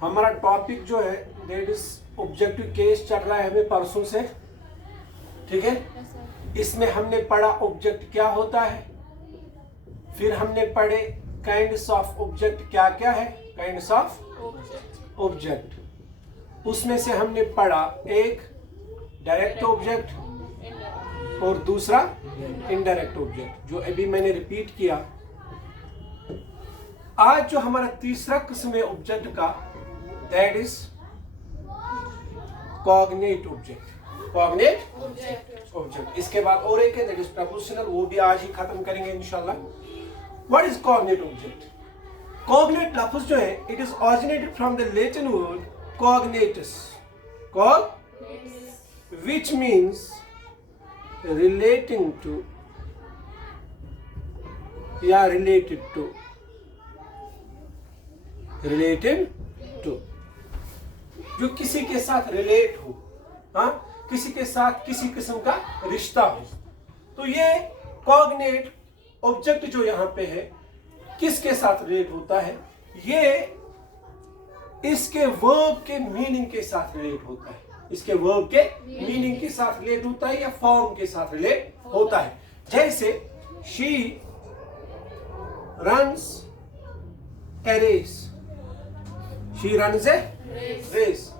हमारा टॉपिक जो है दैट इज ऑब्जेक्टिव केस चल रहा है हमें परसों से, ठीक है। इसमें हमने पढ़ा ऑब्जेक्ट क्या होता है, फिर हमने पढ़े काइंड्स ऑफ ऑब्जेक्ट क्या क्या है, काइंड्स ऑफ ऑब्जेक्ट। उसमें से हमने पढ़ा एक डायरेक्ट ऑब्जेक्ट और दूसरा इनडायरेक्ट ऑब्जेक्ट, जो अभी मैंने रिपीट किया। आज जो हमारा तीसरा किस्म है ऑब्जेक्ट का, that is cognate object. Cognate object. इसके बाद और एक है दैट इज प्रपोजिशनल, वो भी आज ही खत्म करेंगे इंशाल्लाह। What is cognate object? Cognate लफ्ज जो है it is originated from the Latin word cognatus, which means relating to या related to, जो किसी के साथ रिलेट हो, हाँ, किसी के साथ किसी किस्म का रिश्ता हो। तो ये कॉग्नेट ऑब्जेक्ट जो यहाँ पे है किसके साथ रिलेट होता है? ये इसके वर्ब के मीनिंग के साथ रिलेट होता है। इसके वर्ब के मीनिंग के साथ रिलेट होता है या फॉर्म के साथ रिलेट होता है। जैसे she runs a race, she runs a race,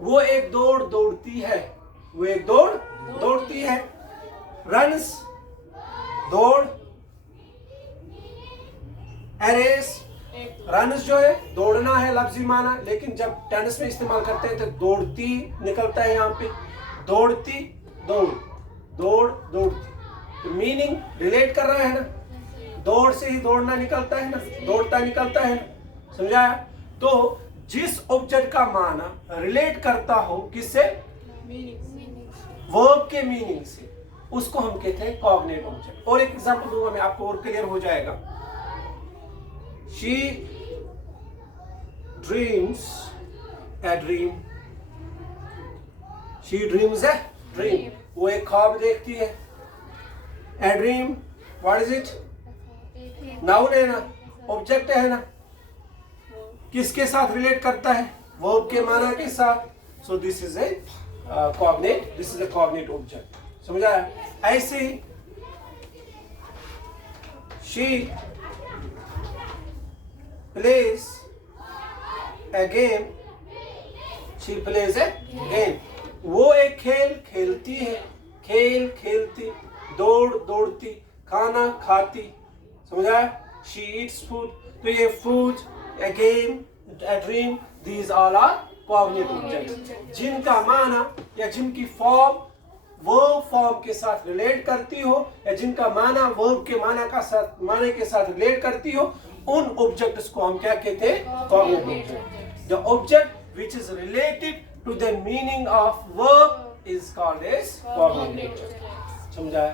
वो एक दौड़ दौड़ती है, वो एक दौड़ दौड़ती है। रन्स दौड़, ए रेस रन्स जो है दौड़ना है लफ्जी माना, लेकिन जब टेंस में इस्तेमाल करते हैं तो दौड़ती निकलता है यहाँ पे, दौड़ती दौड़, दौड़ दौड़ती, तो मीनिंग रिलेट कर रहा है ना, दौड़ से ही दौड़ना निकलता है ना, दौड़ता निकलता है ना, समझाया? तो जिस ऑब्जेक्ट का माना रिलेट करता हो किससे? वर्ब के मीनिंग से, उसको हम कहते हैं कॉग्निट ऑब्जेक्ट। और एक एग्जांपल दूंगा मैं, आपको और क्लियर हो जाएगा। She dreams a dream. She dreams a dream. वो एक ख्वाब देखती है। A dream, what is it? Noun है ना, ऑब्जेक्ट है ना, किसके साथ रिलेट करता है? वर्ब के माना के साथ। So this is a cognate. This is a cognate object. समझ आया? ऐसे ही she plays a game, she plays a game, वो एक खेल खेलती है, खेल खेलती, दौड़ दौड़ती, खाना खाती, समझा? she eats food, तो ये food, a game, a dream, these all are cognate objects, जिनका माना या जिनकी फॉर्म वर्ब फॉर्म के साथ रिलेट करती हो या जिनका माना वर्ब के माने के साथ रिलेट करती हो, उन ऑब्जेक्ट्स को हम क्या कहते हैं? Cognate object. The object which is related to the meaning of verb is called as cognate object. समझाया?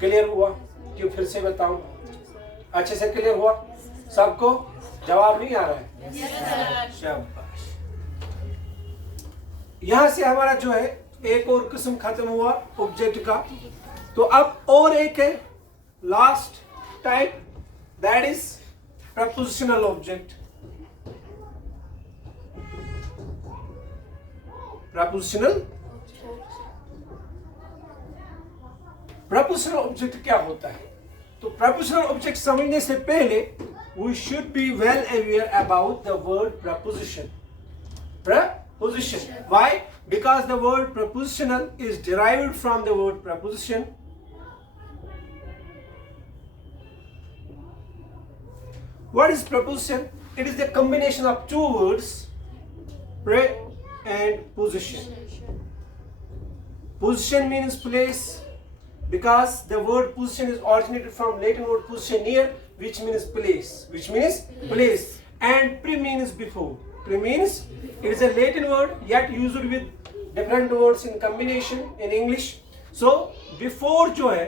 क्लियर हुआ? क्यों फिर से बताऊं? अच्छे से क्लियर हुआ? सबको जवाब नहीं आ रहा है? शाबाश। यहां से हमारा जो है एक और किस्म खत्म हुआ ऑब्जेक्ट का। तो अब और एक है last type, that is prepositional object. Prepositional object क्या होता है? तो प्रपोजिशनल ऑब्जेक्ट समझने से पहले we should be well aware about the word preposition. Preposition. Why? Because the word prepositional is derived from the word preposition. What is preposition? It is the combination of two words, pre and position. Position means place, because the word position is originated from Latin word position near, which means place. Which means place. And pre means before. Pre means it is a Latin word yet used with different words in combination in English. So before जो है,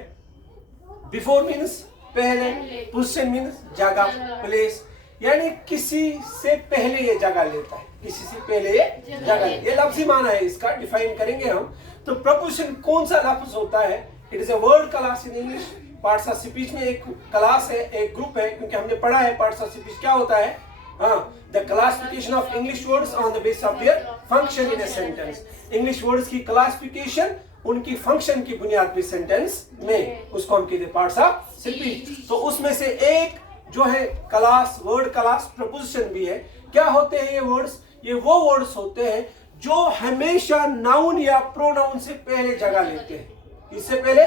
before means पहले, position means जगह, place, यानी किसी से पहले ये जगह लेता है, किसी से पहले ये जगह, ये लफ्ज़ी माना है इसका, डिफाइन करेंगे हम। तो प्रपोजिशन कौन सा लफ्ज होता है? It is a word class in English. Parts of speech में एक क्लास है, एक ग्रुप है, क्योंकि हमने पढ़ा है पार्ट्स ऑफ स्पीच क्या होता है। The classification of English words on the basis of their function in a sentence. English words की क्लासिफिकेशन उनकी फंक्शन की बुनियाद पे सेंटेंस में, उसको हम कहते हैं पार्ट्स ऑफ स्पीच। तो उसमें से एक जो है क्लास, वर्ड क्लास प्रपोजिशन भी है। क्या होते हैं ये वर्ड्स? ये वो वर्ड्स होते हैं जो हमेशा नाउन या प्रोनाउन से पहले जगह लेते हैं। इससे पहले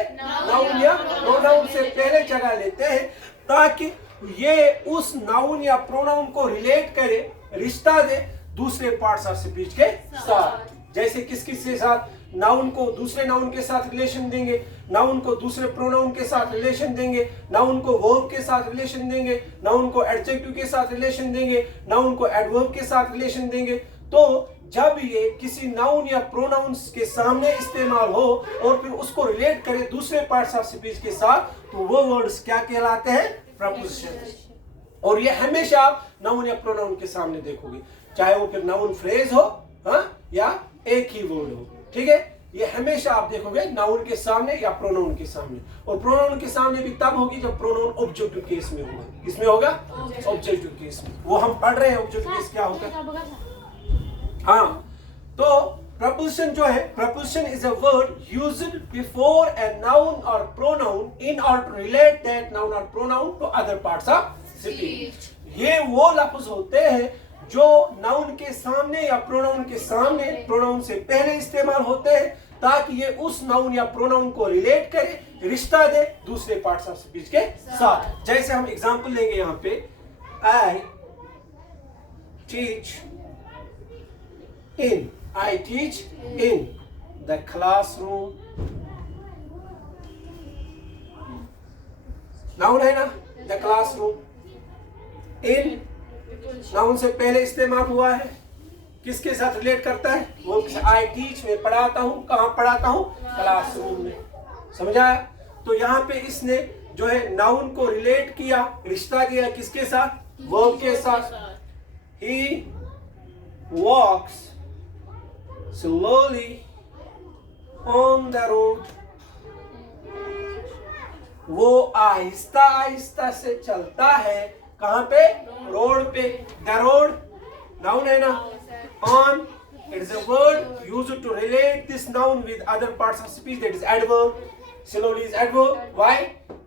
नाउन या प्रोनाउन से पहले जगह लेते हैं, ताकि ये उस नाउन या प्रोनाउन को रिलेट करे, रिश्ता दे दूसरे पार्ट्स ऑफ स्पीच के साथ। जैसे किस किस के साथ? नाउन को दूसरे नाउन के साथ रिलेशन देंगे, नाउन को दूसरे प्रोनाउन के साथ रिलेशन देंगे, नाउन को वर्ब के साथ रिलेशन देंगे, नाउन को एडजेक्टिव के साथ रिलेशन देंगे, नाउन को एडवर्ब के साथ रिलेशन देंगे। तो जब ये किसी नाउन या प्रोनाउंस के सामने इस्तेमाल हो और फिर उसको रिलेट करे दूसरे पार्ट्स ऑफ स्पीच के साथ, तो वो वर्ड्स क्या कहलाते हैं? प्रपोजिशन। और ये हमेशा आप नाउन या प्रोनाउन के सामने देखोगे, चाहे वो फिर नाउन फ्रेज हो या एक ही वर्ड हो। ठीक है, ये हमेशा आप देखोगे नाउन के सामने या प्रोनाउन के सामने। और प्रोनाउन के सामने भी तब होगी जब प्रोनाउन ऑब्जेक्टिव केस में होगा। किसमें होगा? ऑब्जेक्टिव केस में। वो हम पढ़ रहे हैं ऑब्जेक्टिव केस क्या होगा। हाँ, तो प्रपोजिशन जो है, preposition is a word used before a noun और pronoun in order to relate that noun और pronoun to other parts of speech. ये वो लफ्ज होते हैं जो नाउन के सामने या प्रोनाउन के सामने, प्रोनाउन से पहले इस्तेमाल होते हैं, ताकि ये उस नाउन या प्रोनाउन को रिलेट करे, रिश्ता दे दूसरे पार्ट्स ऑफ स्पीच के साथ। जैसे हम एग्जांपल लेंगे यहाँ पे, I teach in, I teach in the classroom। Noun है ना, the classroom। in नाउन से पहले इस्तेमाल हुआ है, किसके साथ रिलेट करता है? वो I teach में पढ़ाता हूँ। कहाँ पढ़ाता हूँ? क्लासरूम में। समझा? तो यहाँ पे इसने जो है नाउन को रिलेट किया, रिश्ता दिया किसके साथ? वर्ब के साथ। He walks slowly on the road। वो आहिस्ता आहिस्ता से चलता है, कहां पे? रोड पे। द रोड नाउन है ना, on it is a word used to relate this noun with other parts of speech, that is adverb। slowly is adverb, why?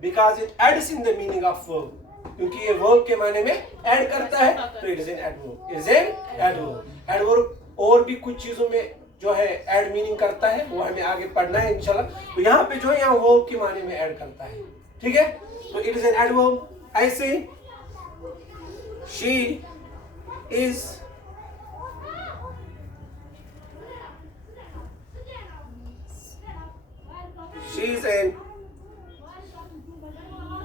because it adds in the meaning of verb, क्योंकि ये verb के माने में add करता है, तो it is an adverb, it is an adverb। adverb और भी कुछ चीजों में जो है ऐड मीनिंग करता है, वो हमें आगे पढ़ना है इंशाल्लाह। तो यहाँ पे जो है यहाँ वर्ब के माने में ऐड करता है। ठीक है, तो इट इज एन एडवर्ब। ऐसे she is an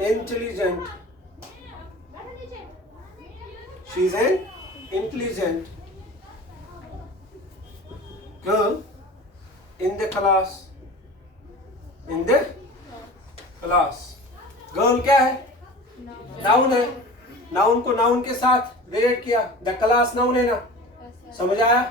intelligent, she is an intelligent girl in the class। in the class girl क्या है? नाउन है। नाउन को नाउन के साथ रिलेट किया, द क्लास नाउन है ना। समझ आया?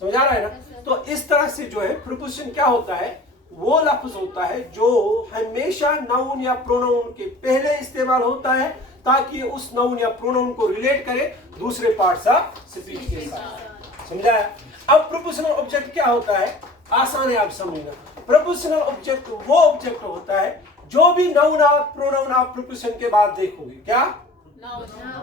समझ आ रहा है ना? तो इस तरह से जो है प्रीपोजिशन क्या होता है? वो लफ्ज होता है जो हमेशा नाउन या प्रोनाउन के पहले इस्तेमाल होता है, ताकि उस नाउन या प्रोनाउन को रिलेट करे दूसरे पार्ट्स ऑफ स्पीच के साथ। समझाया? अब प्रीपोजिशनल ऑब्जेक्ट क्या होता है? आसान है आप समझना। प्रीपोजिशनल ऑब्जेक्ट वो ऑब्जेक्ट होता है जो भी नाउन और प्रोनाउन आप प्रीपोजिशन के बाद देखोगे। क्या?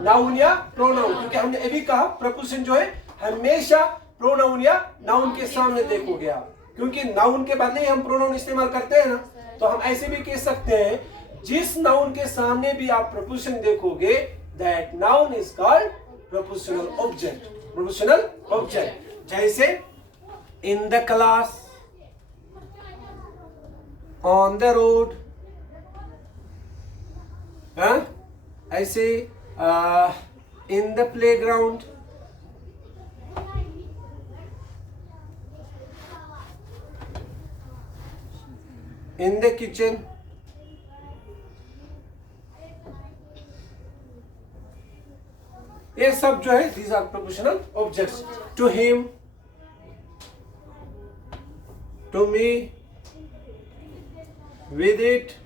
नाउन या प्रोनाउन, क्योंकि हमने अभी कहा प्रीपोजिशन जो है हमेशा प्रोनाउन या नाउन के सामने देखोगे आप, क्योंकि नाउन के बाद नहीं हम प्रोनाउन इस्तेमाल करते हैं ना। तो हम ऐसे भी कह सकते हैं, जिस नाउन के सामने भी आप प्रीपोजिशन देखोगे, that noun is called prepositional object. Prepositional object जैसे in the class, on the road, ऐसे in the playground, in the kitchen, ये सब जो है these are prepositional objects। to him, to me, with it,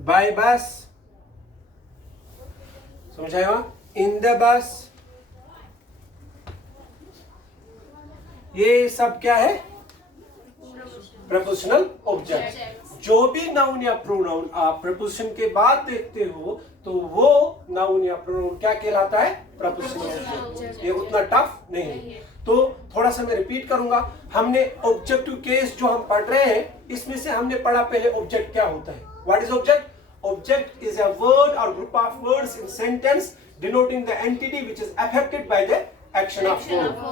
by bus, समझाया? In the bus, ये सब क्या है? Prepositional object. जो भी नाउन या प्रोनाउन आप प्रपोजिशन के बाद देखते हो तो वो नाउन या प्रोनाउन क्या कहलाता है? Prepositional object. ये उतना टफ नहीं है। तो थोड़ा सा मैं रिपीट करूंगा। हमने ऑब्जेक्टिव केस जो हम पढ़ रहे हैं इसमें से हमने पढ़ा पहले ऑब्जेक्ट क्या होता है। What is object? Object is a word or group of words in sentence denoting the entity which is affected by the action of verb.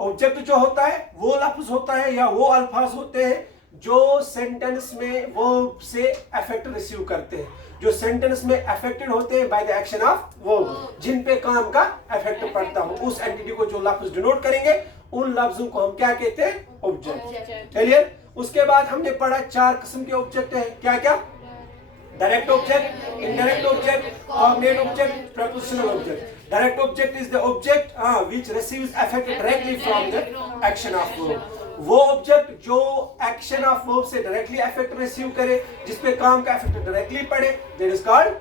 Object जो होता है वो लफ्ज होता है या वो अल्फाज होते हैं जो सेंटेंस में वर्ब से अफेक्ट रिसीव करते हैं, जो सेंटेंस में अफेक्टेड होते हैं by the action of verb, जिन पे काम का इफेक्ट पड़ता हो। उस एंटिटी को जो लफ्ज डिनोट करेंगे उन लफ्जों को हम क्या कहते हैं? ऑब्जेक्ट। चलिए, उसके बाद हमने पढ़ा 4 किस्म के ऑब्जेक्ट हैं। क्या क्या? Direct object, indirect object, cognate object, prepositional object. Direct object is the object which receives effect directly from the action of verb. वो ऑब्जेक्ट जो एक्शन ऑफ वर्ब से डायरेक्टली इफेक्ट रिसीव करे, जिसपे काम का इफेक्ट डायरेक्टली पड़े, that is called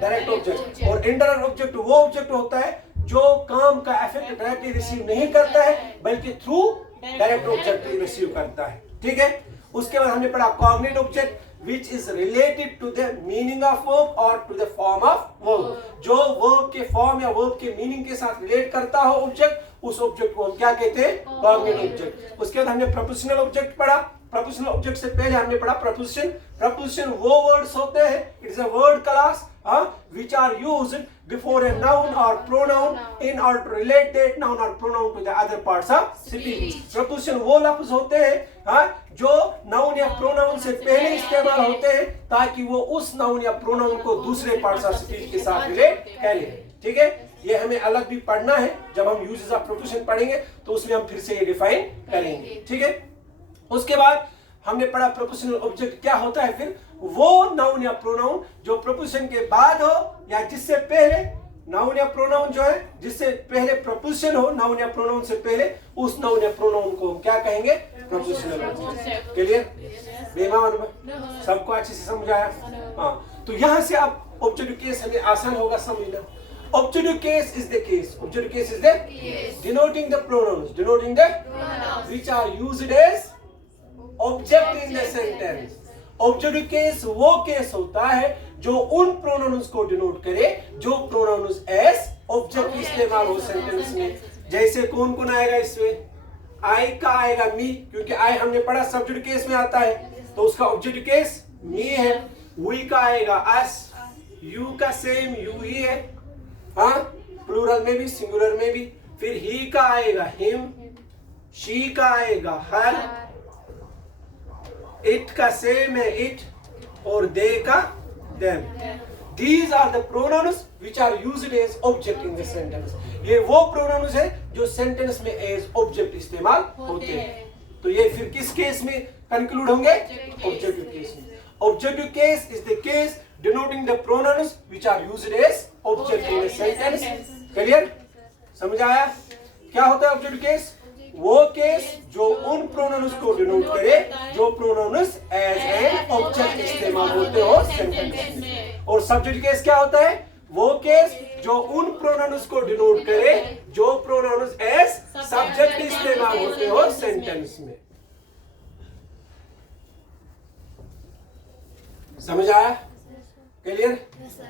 direct object. और indirect object वो ऑब्जेक्ट होता है जो काम का इफेक्ट डायरेक्टली रिसीव नहीं करता है बल्कि थ्रू डायरेक्ट ऑब्जेक्ट रिसीव करता है। ठीक है। उसके बाद हमने पढ़ा कॉग्निट object which is related to the meaning of verb or to the form of verb. जो verb के form या verb के meaning के साथ relate करता हो ऑब्जेक्ट, उस ऑब्जेक्ट को हम क्या कहते हैं? Cognate object. उसके बाद हमने प्रपोजिशनल ऑब्जेक्ट पढ़ा। प्रपोजिशनल ऑब्जेक्ट से पहले हमने पढ़ा प्रपोजिशन। प्रपोजिशन वो वर्ड्स होते हैं, it is a word class which are used before a noun or pronoun in order to relate that noun or pronoun to the other parts of speech. Preposition वो लफ्ज होते हैं जो noun या pronoun से पहले इस्तेमाल होते हैं ताकि वो उस नाउन या प्रोनाउन को दूसरे पार्ट्स ऑफ स्पीच के साथ रिलेट करें। ठीक है। ये हमें अलग भी पढ़ना है, जब हम यूजेस ऑफ प्रपोजिशन पढ़ेंगे तो उसमें हम फिर से ये डिफाइन करेंगे। ठीक है। उसके बाद हमने पढ़ा प्रपोजिशनल ऑब्जेक्ट क्या होता है। फिर वो नाउन या प्रोनाउन जो प्रपोजिशन के बाद हो या जिससे पहले नाउन या प्रोनाउन जो है जिससे पहले प्रपोजिशन हो, नाउन या प्रोनाउन से पहले, उस नाउन या प्रोनाउन को हम क्या कहेंगे? Prepositional object. क्लियर? बेईमान सबको अच्छे से समझ आया? हाँ। तो यहां से अब ऑब्जेक्टिव केस हमें आसान होगा समझना। Objective case is the case. Objective case is the denoting the pronouns which are used as object in the sentence. Objective case वो केस होता है जो उन प्रोनाउंस को डिनोट करे जो प्रोनाउंस एज ऑब्जेक्ट इस्तेमाल हो सेंटेंस में। जैसे कौन कौन आएगा इसमें? आई का आएगा मी, क्योंकि आई हमने पढ़ा सब्जेक्ट केस में आता है तो उसका ऑब्जेक्टिव केस मी है। वी का आएगा अस, यू का सेम यू ही है, हाँ, प्लूरल में भी सिंगुलर में भी। फिर ही का आएगा हिम, शी का आएगा हर, इट का सेम है इट, और दे का them. These are the pronouns which are used as object in the sentence. ये वो pronouns है जो सेंटेंस में as object इस्तेमाल होते हैं। तो ये फिर किस केस में कंक्लूड होंगे? ऑब्जेक्टिव केस में। Objective case is the case denoting the pronouns which are used as object in a sentence. Clear? समझ आया? क्या होता है ऑब्जेक्टिव केस? वो केस जो उन प्रोनाउंस को डिनोट करे जो प्रोनाउंस एज एन ऑब्जेक्ट इस्तेमाल होते हो सेंटेंस में। और सब्जेक्ट केस क्या होता है? वो केस जो उन प्रोनाउंस को डिनोट करे जो प्रोनाउंस एज सब्जेक्ट इस्तेमाल होते हो सेंटेंस में। समझ आया? क्लियर?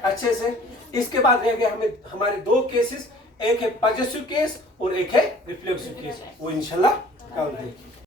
अच्छे से। इसके बाद रह गए हमें हमारे 2 केसेस, एक है पॉजेसिव केस और एक है रिफ्लेक्सिव केस। वो इंशाल्लाह कल देखेंगे।